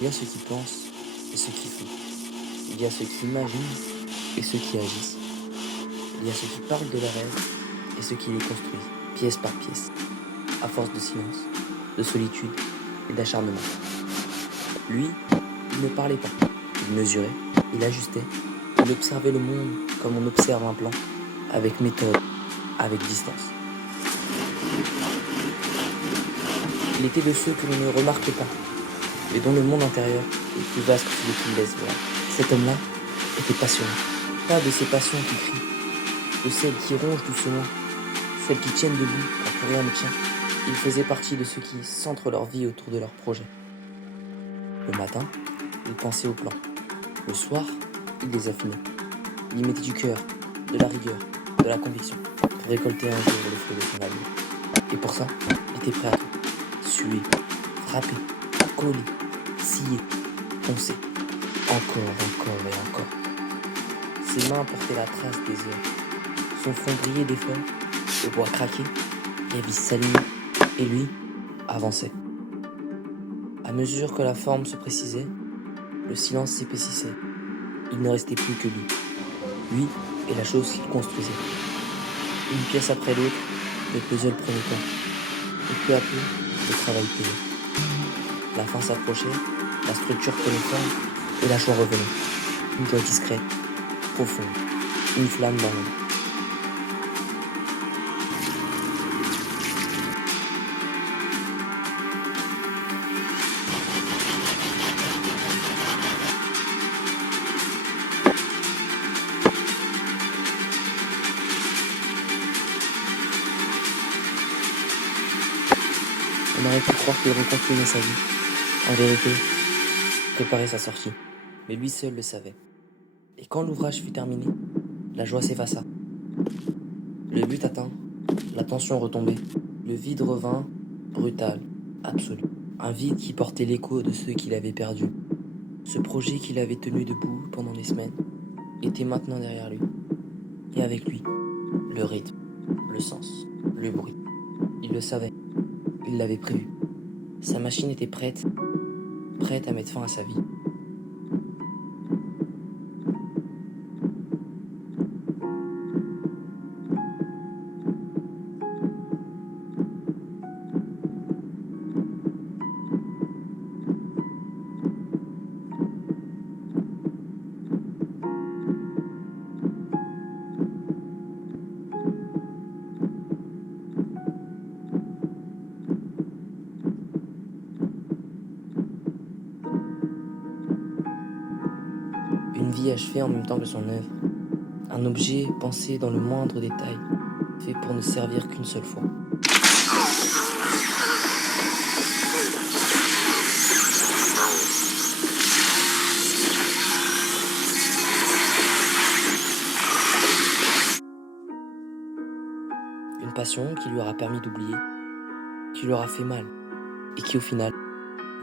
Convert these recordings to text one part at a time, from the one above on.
Il y a ceux qui pensent et ceux qui font. Il y a ceux qui imaginent et ceux qui agissent. Il y a ceux qui parlent de leurs rêves et ceux qui les construisent, pièce par pièce, à force de silence, de solitude et d'acharnement. Lui, il ne parlait pas. Il mesurait, il ajustait, il observait le monde comme on observe un plan, avec méthode, avec distance. Il était de ceux que l'on ne remarque pas, mais dont le monde intérieur est plus vaste que celui qu'il laisse voir. Cet homme-là était passionné. Pas de ces passions qui crient, de celles qui rongent doucement, celles qui tiennent debout quand plus rien ne tient. Il faisait partie de ceux qui centrent leur vie autour de leurs projets. Le matin, il pensait aux plans. Le soir, il les affinait. Il y mettait du cœur, de la rigueur, de la conviction, pour récolter un jour le fruit de son avenir. Et pour ça, il était prêt à tout. Suer, frapper, coller, scier, poncer. Encore et encore. Ses mains portaient la trace des heures. Son front brillait d'effort, le bois craquait, les vis s'alignaient, et lui avançait. À mesure que la forme se précisait, le silence s'épaississait. Il ne restait plus que lui et la chose qu'il construisait. Une pièce après l'autre, le puzzle prenait corps, et peu à peu, le travail payait. La fin s'approchait, la structure prenait forme, et la joie revenait. Une joie discrète, profonde, une flamme dans l'ombre. On aurait pu croire qu'il reconstruisait sa vie. En vérité, préparait sa sortie. Mais lui seul le savait. Et quand l'ouvrage fut terminé, la joie s'effaça. Le but atteint, la tension retombait. Le vide revint, brutal, absolu. Un vide qui portait l'écho de ceux qu'il avait perdus. Ce projet qu'il avait tenu debout pendant des semaines était maintenant derrière lui. Et avec lui, le rythme, le sens, le bruit. Il le savait, il l'avait prévu. Sa machine était prête à mettre fin à sa vie. Une vie achevée en même temps que son œuvre. Un objet pensé dans le moindre détail, fait pour ne servir qu'une seule fois. Une passion qui lui aura permis d'oublier, qui lui aura fait mal, et qui au final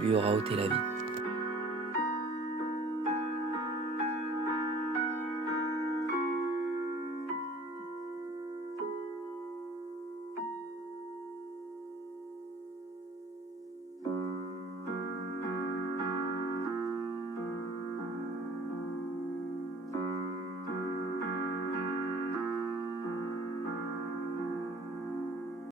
lui aura ôté la vie.